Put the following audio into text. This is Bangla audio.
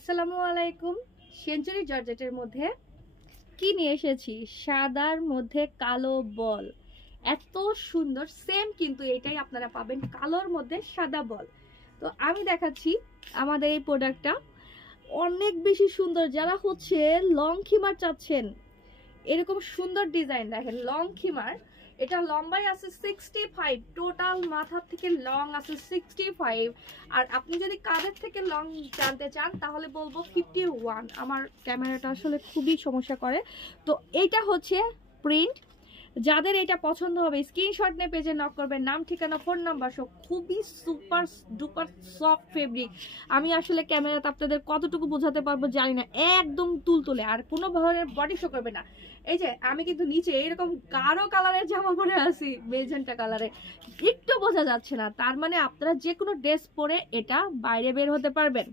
আসসালামু আলাইকুম। সেঞ্চুরি জর্জেটের মধ্যে কি নিয়ে এসেছি, সাদার মধ্যে কালো বল। এত সুন্দর, সেম কিন্তু এটাই আপনারা পাবেন কালোর মধ্যে সাদা বল। তো আমি দেখাচ্ছি আমাদের এই প্রোডাক্টটা অনেক বেশি সুন্দর। যারা হচ্ছে লং খিমার চাচ্ছেন, এরকম সুন্দর ডিজাইন দেখেন, লং খিমার। এটা লম্বাই আছে 65, টোটাল মাথা থেকে লং আছে 65। আর আপনি যদি কাঁধের থেকে লং জানতে চান তাহলে বলবো 51। আমার ক্যামেরাটা আসলে খুবই সমস্যা করে। তো এইটা হচ্ছে প্রিন্ট। যাদের এটা পছন্দ হবে স্ক্রিনশট নিয়ে পেজে নক করবেন, নাম ঠিকানা ফোন নাম্বার সব। খুবই সুপার ডুপার সফট ফেব্রিক। আমি আসলে ক্যামেরাতে আপনাদের কতটুকু বোঝাতে পারবো জানি না, একদম তুলতুলে, আর কোনো ধরনের বডি শো করবে না। এই যে আমি কিন্তু নিচে এরকম গাঢ় কালারের জামা পরে আছি, মেজেন্টা কালারে, একটু বোঝা যাচ্ছে না। তার মানে আপনারা যে কোনো ড্রেস পরে এটা বাইরে বের হতে পারবেন।